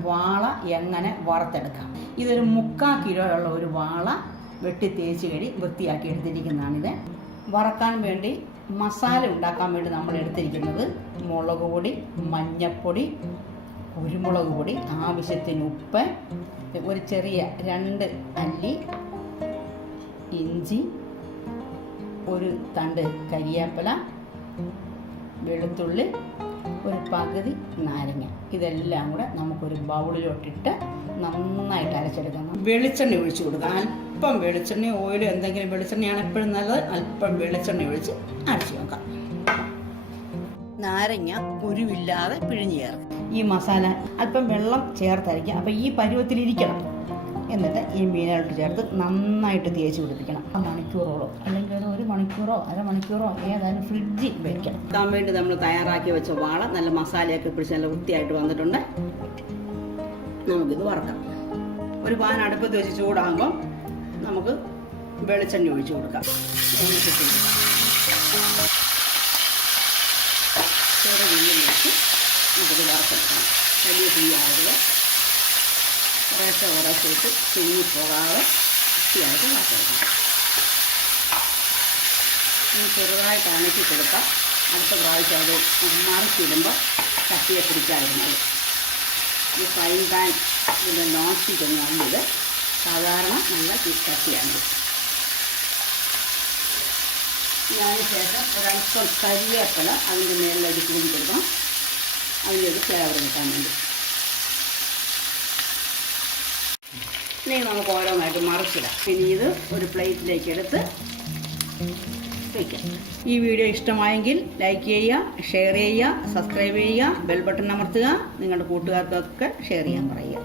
വാള എങ്ങനെ വറുത്തെടുക്കാം? ഇതൊരു മുക്കാൽ കിലോ ഉള്ള ഒരു വാള വെട്ടി തേച്ച് കഴി വൃത്തിയാക്കി എടുത്തിരിക്കുന്നതാണിത്. വറക്കാൻ വേണ്ടി മസാല ഉണ്ടാക്കാൻ വേണ്ടി നമ്മൾ എടുത്തിരിക്കുന്നത് മുളക് പൊടി മഞ്ഞൾപ്പൊടി കുരുമുളക് പൊടി ആവശ്യത്തിന് ഉപ്പ് ഒരു ചെറിയ രണ്ട് അല്ലി ഇഞ്ചി ഒരു തണ്ട് കരിയാപ്പില വെളുത്തുള്ളി പകുതി നാരങ്ങ. ഇതെല്ലാം കൂടെ നമുക്കൊരു ബൗളിലോട്ടിട്ട് നന്നായിട്ട് അരച്ചെടുക്കണം. വെളിച്ചെണ്ണ ഒഴിച്ചു കൊടുക്കുക അല്പം വെളിച്ചെണ്ണ ഓയിലോ എന്തെങ്കിലും വെളിച്ചെണ്ണയാണ് എപ്പോഴും നല്ലത്. അല്പം വെളിച്ചെണ്ണ ഒഴിച്ച് അരച്ചു നോക്കാം നാരങ്ങ കുരുവില്ലാതെ പിഴിഞ്ഞു ചേർക്കും ഈ മസാല അല്പം വെള്ളം ചേർത്തരയ്ക്കുക അപ്പം ഈ പരുവത്തിലിരിക്കണം എന്നിട്ട് ഈ മീനുകൾക്ക് ചേർത്ത് നന്നായിട്ട് തേച്ച് പിടിപ്പിക്കണം. മണിക്കൂറോളം. അല്ലെങ്കിൽ ഒരു മണിക്കൂറോ അരമണിക്കൂറോ ഏതായാലും ഫ്രിഡ്ജിൽ വെക്കാം. വെക്കാൻ വേണ്ടി നമ്മൾ തയ്യാറാക്കി വെച്ച വാള നല്ല മസാലയൊക്കെ പിടിച്ച് നല്ല വൃത്തിയായിട്ട് വന്നിട്ടുണ്ട്. നമുക്കിത് വറക്കാം. ഒരു പാൻ അടുപ്പത്ത് വെച്ച് ചൂടാകുമ്പോൾ നമുക്ക് വെളിച്ചെണ്ണ ഒഴിച്ചു കൊടുക്കാം. ചെറു തീയിൽ വെച്ച് നമുക്കിത് വറുത്തെടുക്കണം വലിയ തീയാവരുത് കുറേശ്ശെ കുറേശ്ശെ ഇട്ട് തിങ്ങി പോകാതെ വൃത്തിയായിട്ട് വറുത്തെടുക്കണം ഇനി ചെറുതായിട്ട് അണക്കി കൊടുക്കാം. അടുത്ത പ്രാവശ്യം അത് മറിച്ചിടുമ്പോൾ കട്ടിയെ പിടിക്കാതിരുന്നത്. ഈ ഫൈൻ പാൻ ഇതിന്റെ നോൺ സ്റ്റിക്ക് ഒന്നും അല്ലിത് സാധാരണ നല്ല കട്ടിയാണിത് അതിന് ശേഷം ഒരൽപ്പം കരിവേപ്പില അതിന്റെ മേളിലേക്ക് കൂടി കൊടുക്കണം. അതിലൊരു ഫ്ലേവർ കിട്ടാൻ വേണ്ടി. ഇനി നമുക്ക് ഓരോന്നായിട്ട് മറിച്ചിടാം. ഇനി ഇത് ഒരു പ്ലേറ്റിലേക്ക് എടുത്ത് വയ്ക്കാം ഈ വീഡിയോ ഇഷ്ടമായെങ്കിൽ ലൈക്ക് ചെയ്യുക ഷെയർ ചെയ്യുക സബ്സ്ക്രൈബ് ചെയ്യുക ബെൽ ബട്ടൺ അമർത്തുക നിങ്ങളുടെ കൂട്ടുകാർക്കൊക്കെ ഷെയർ ചെയ്യാൻ പറയുക.